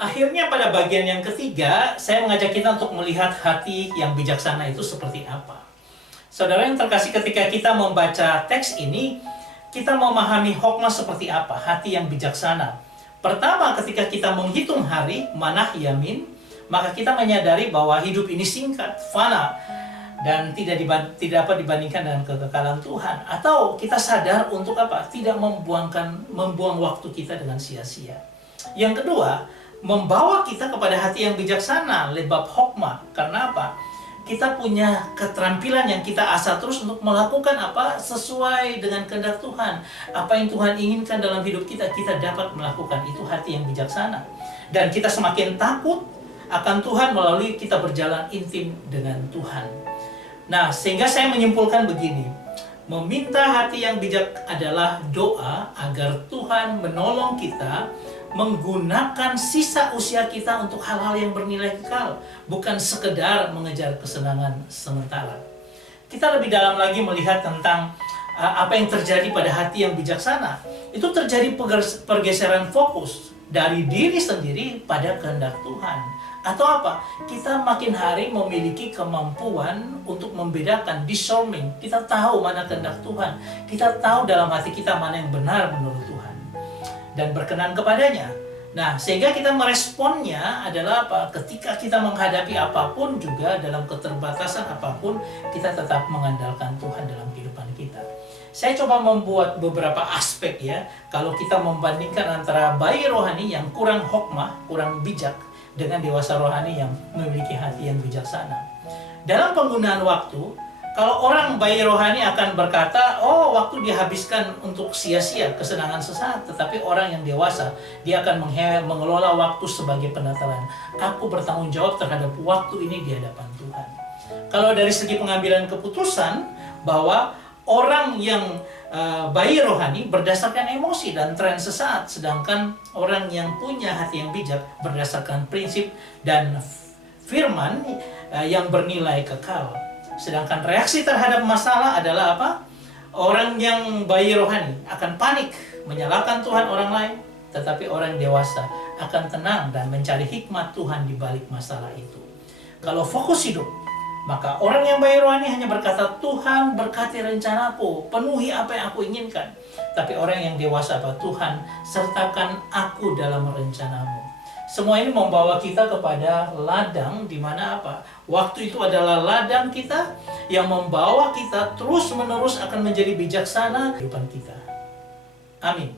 Akhirnya pada bagian yang ketiga, saya mengajak kita untuk melihat hati yang bijaksana itu seperti apa. Saudara yang terkasih, ketika kita membaca teks ini, kita memahami hokmah seperti apa, hati yang bijaksana. Pertama, ketika kita menghitung hari, manah yamin, maka kita menyadari bahwa hidup ini singkat, fana, dan tidak dapat dibandingkan dengan kekekalan Tuhan. Atau kita sadar untuk apa? Tidak membuang waktu kita dengan sia-sia. Yang kedua, membawa kita kepada hati yang bijaksana, lebab hokmah. Karena apa? Kita punya keterampilan yang kita asah terus untuk melakukan apa? Sesuai dengan kehendak Tuhan. Apa yang Tuhan inginkan dalam hidup kita, kita dapat melakukan. Itu hati yang bijaksana. Dan kita semakin takut akan Tuhan melalui kita berjalan intim dengan Tuhan. Nah, sehingga saya menyimpulkan begini. Meminta hati yang bijak adalah doa agar Tuhan menolong kita menggunakan sisa usia kita untuk hal-hal yang bernilai kekal, bukan sekedar mengejar kesenangan sementara. Kita lebih dalam lagi melihat tentang apa yang terjadi pada hati yang bijaksana. Itu terjadi pergeseran fokus dari diri sendiri pada kehendak Tuhan. Atau apa? Kita makin hari memiliki kemampuan untuk membedakan, discerning. Kita tahu mana kehendak Tuhan. Kita tahu dalam hati kita mana yang benar menurut Tuhan. Dan berkenan kepadanya. Nah, sehingga kita meresponnya adalah apa? Ketika kita menghadapi apapun juga dalam keterbatasan apapun, kita tetap mengandalkan Tuhan dalam kehidupan kita. Saya coba membuat beberapa aspek ya. Kalau kita membandingkan antara bayi rohani yang kurang hokmah, kurang bijak, dengan dewasa rohani yang memiliki hati yang bijaksana. Dalam penggunaan waktu, kalau orang bayi rohani akan berkata, oh waktu dihabiskan untuk sia-sia, kesenangan sesaat. Tetapi orang yang dewasa, dia akan mengelola waktu sebagai penatalan. Aku bertanggung jawab terhadap waktu ini di hadapan Tuhan. Kalau dari segi pengambilan keputusan, bahwa orang yang bayi rohani berdasarkan emosi dan tren sesaat, sedangkan orang yang punya hati yang bijak berdasarkan prinsip dan firman yang bernilai kekal. Sedangkan reaksi terhadap masalah adalah apa? Orang yang bayi rohani akan panik, menyalahkan Tuhan orang lain, tetapi orang dewasa akan tenang dan mencari hikmat Tuhan di balik masalah itu. Kalau fokus hidup, maka orang yang bayi rohani hanya berkata, Tuhan berkati rencanaku, penuhi apa yang aku inginkan. Tapi orang yang dewasa apa? Tuhan, sertakan aku dalam rencanamu. Semua ini membawa kita kepada ladang di mana apa? Waktu itu adalah ladang kita yang membawa kita terus-menerus akan menjadi bijaksana di kehidupan kita. Amin.